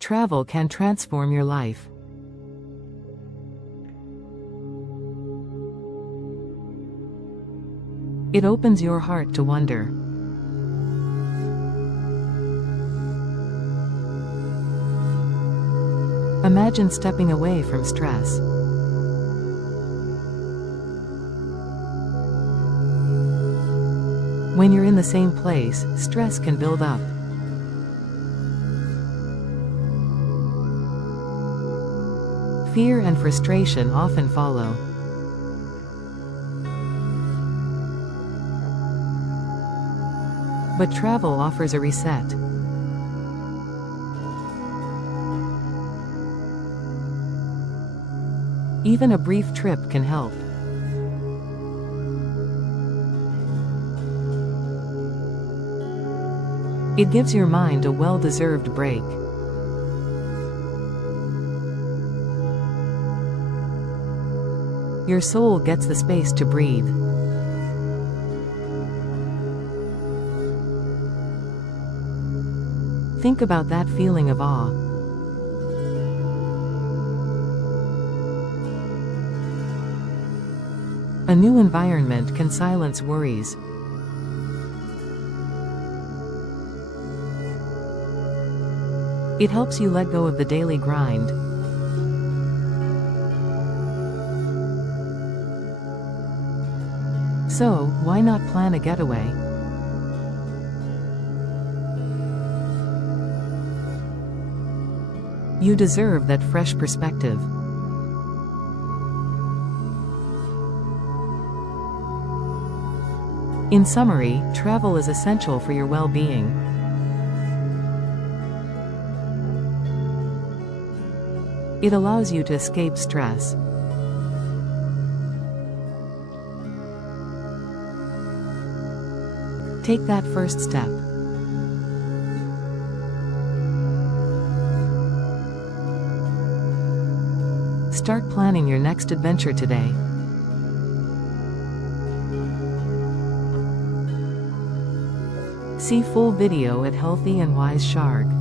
Travel can transform your life. It opens your heart to wonder. Imagine stepping away from stress. When you're in the same place, stress can build up. Fear and frustration often follow. But travel offers a reset. Even a brief trip can help. It gives your mind a well-deserved break. Your soul gets the space to breathe. Think about that feeling of awe. A new environment can silence worries. It helps you let go of the daily grind. So, why not plan a getaway? You deserve that fresh perspective. In summary, travel is essential for your well-being. It allows you to escape stress. Take that first step. Start planning your next adventure today. See full video at Healthyandwise-Sharg.